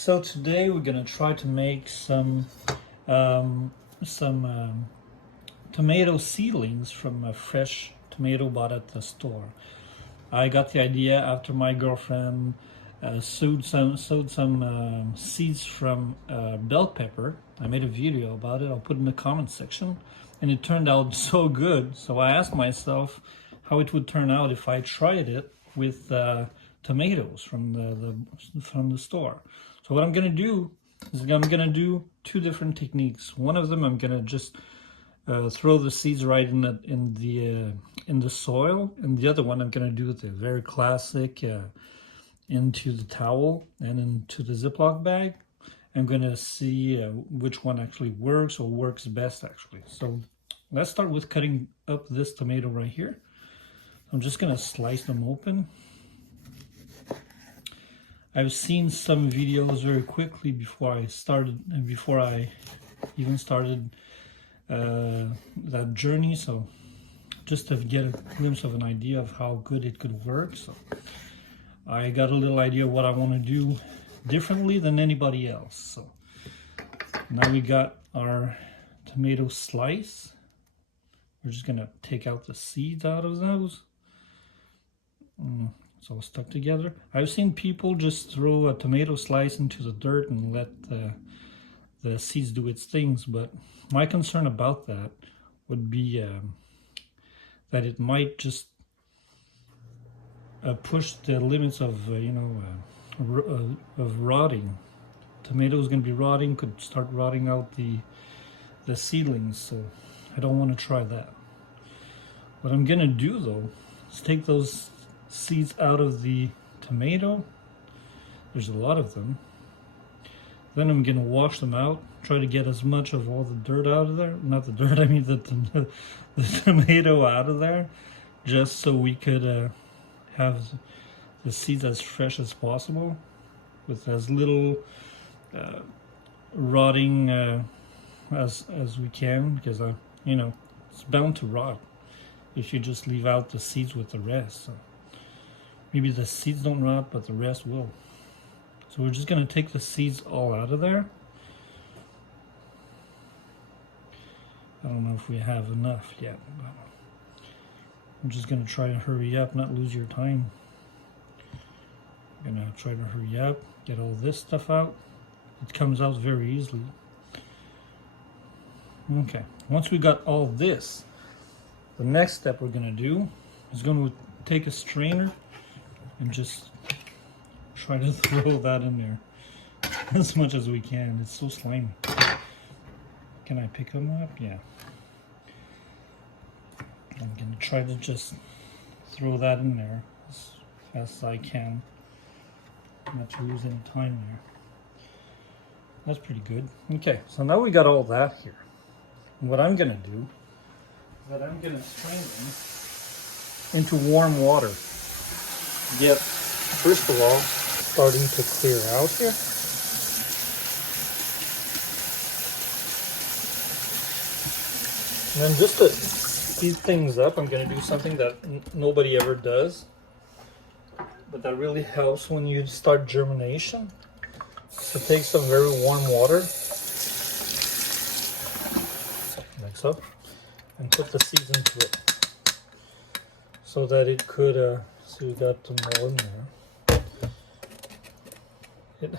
So today we're gonna try to make um, tomato seedlings from a fresh tomato bought at the store. I got the idea after my girlfriend sowed some seeds from bell pepper. I made a video about it. I'll put it in the comment section, and it turned out so good. So I asked myself how it would turn out if I tried it with tomatoes from the store. So what I'm gonna do is I'm gonna do two different techniques. One of them I'm gonna just throw the seeds right in the soil, and the other one I'm gonna do the very classic into the towel and into the Ziploc bag. I'm gonna see which one actually works or works best actually. So let's start with cutting up this tomato right here. I'm just gonna slice them open. I've seen some videos very quickly before I even started that journey, so just to get a glimpse of an idea of how good it could work. So I got a little idea of what I want to do differently than anybody else. So now we got our tomato slice. We're just gonna take out the seeds out of those. It's all stuck together. I've seen people just throw a tomato slice into the dirt and let the seeds do its things, but my concern about that would be that it might just push the limits of of rotting. Tomatoes going to be rotting, could start rotting out the seedlings, so I don't want to try that. What I'm going to do though is take those seeds out of the tomato. There's a lot of them. Then I'm gonna wash them out, try to get as much of all the dirt out of there. Not the dirt, I mean the tomato out of there, just so we could have the seeds as fresh as possible with as little rotting as we can, because it's bound to rot if you just leave out the seeds with the rest. So maybe the seeds don't rot, but the rest will. So we're just going to take the seeds all out of there. I don't know if we have enough yet, but I'm just going to try to hurry up, not lose your time. I'm going to try to hurry up, get all this stuff out. It comes out very easily. Okay, once we got all this, the next step we're going to do is going to take a strainer and just try to throw that in there as much as we can. It's so slimy. Can I pick them up? Yeah. I'm gonna try to just throw that in there as fast as I can, not to lose any time there. That's pretty good. Okay, so now we got all that here. And what I'm gonna do is that I'm gonna strain them into warm water. Yep. First of all, starting to clear out here. And then just to speed things up, I'm going to do something that nobody ever does, but that really helps when you start germination. So take some very warm water, like so, and put the seeds into it, so that it could, so you got them all in there.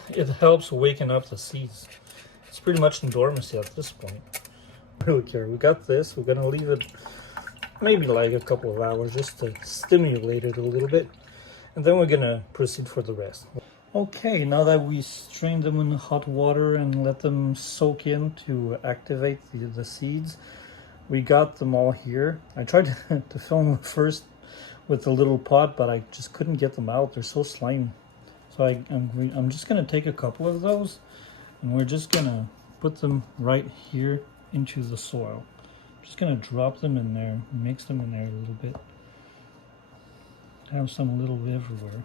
It helps waken up the seeds. It's pretty much in dormancy at this point. Really care. We got this. We're gonna leave it maybe like a couple of hours just to stimulate it a little bit, and then we're gonna proceed for the rest. Okay, now that we strained them in hot water and let them soak in to activate the seeds, we got them all here. I tried to film first with the little pot, but I just couldn't get them out. They're so slimy. So I'm just going to take a couple of those, and we're just going to put them right here into the soil. Just going to drop them in there, mix them in there a little bit. Have some little everywhere.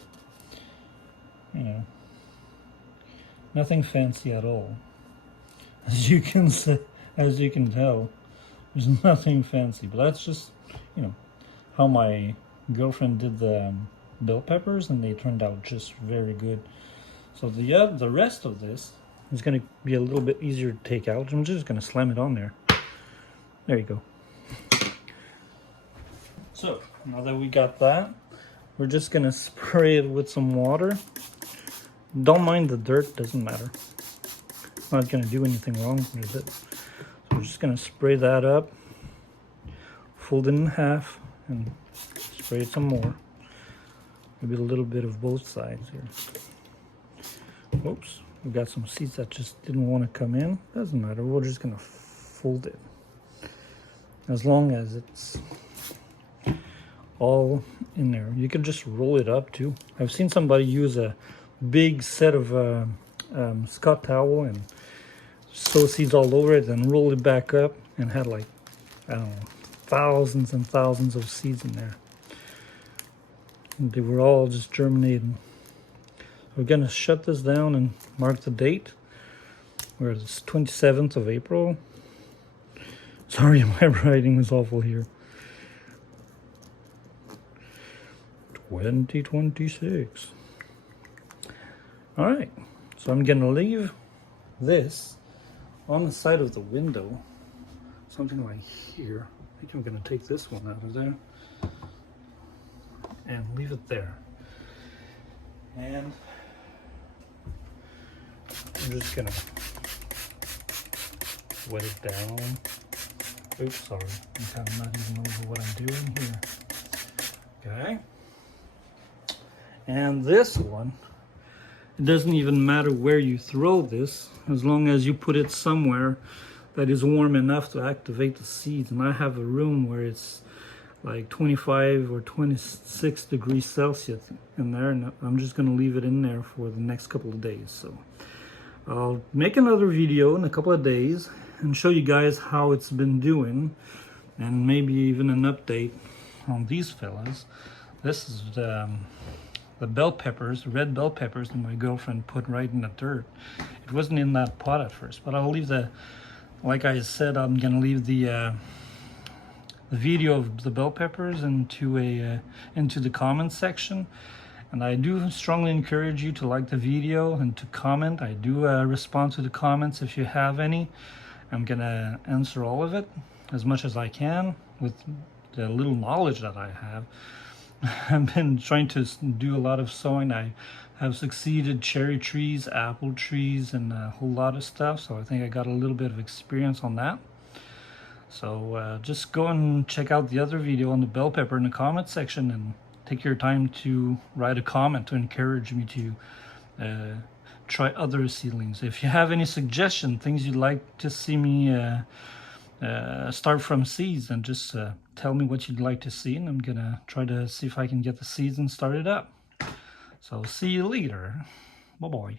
Nothing fancy at all. As you can tell, there's nothing fancy, but that's just, how my girlfriend did the bell peppers, and they turned out just very good. So the rest of this is going to be a little bit easier to take out. I'm just going to slam it on there. There you go. So now that we got that, we're just going to spray it with some water. Don't mind the dirt, doesn't matter. It's not going to do anything wrong with it. So we're just going to spray that up, fold it in half, and spray it some more. Maybe a little bit of both sides here. Oops, we got some seeds that just didn't want to come in. Doesn't matter, we're just going to fold it. As long as it's all in there. You can just roll it up too. I've seen somebody use a big set of Scott towel and sow seeds all over it and roll it back up and had like, I don't know, thousands and thousands of seeds in there. And they were all just germinating. We're gonna shut this down and mark the date. Where it's 27th of April. Sorry, my writing is awful here. 2026. All right, so I'm gonna leave this on the side of the window, something like here. I think I'm gonna take this one out of there and leave it there. And I'm just gonna wet it down. Oops, sorry, I'm kind of not even over what I'm doing here. Okay. And this one, it doesn't even matter where you throw this, as long as you put it somewhere that is warm enough to activate the seeds. And I have a room where it's like 25 or 26 degrees Celsius in there, and I'm just going to leave it in there for the next couple of days. So I'll make another video in a couple of days and show you guys how it's been doing, and maybe even an update on these fellas. This is the bell peppers, red bell peppers that my girlfriend put right in the dirt. It wasn't in that pot at first, but I'll leave the, like I said, I'm gonna leave the video of the bell peppers into the comments section. And I do strongly encourage you to like the video and to comment. I do respond to the comments if you have any. I'm gonna answer all of it as much as I can with the little knowledge that I have. I've been trying to do a lot of sowing. I have succeeded cherry trees, apple trees, and a whole lot of stuff. So I think I got a little bit of experience on that. So just go and check out the other video on the bell pepper in the comment section, and take your time to write a comment to encourage me to try other seedlings. If you have any suggestions, things you'd like to see me start from seeds, and just tell me what you'd like to see, and I'm gonna try to see if I can get the season started up. So see you later. Bye bye.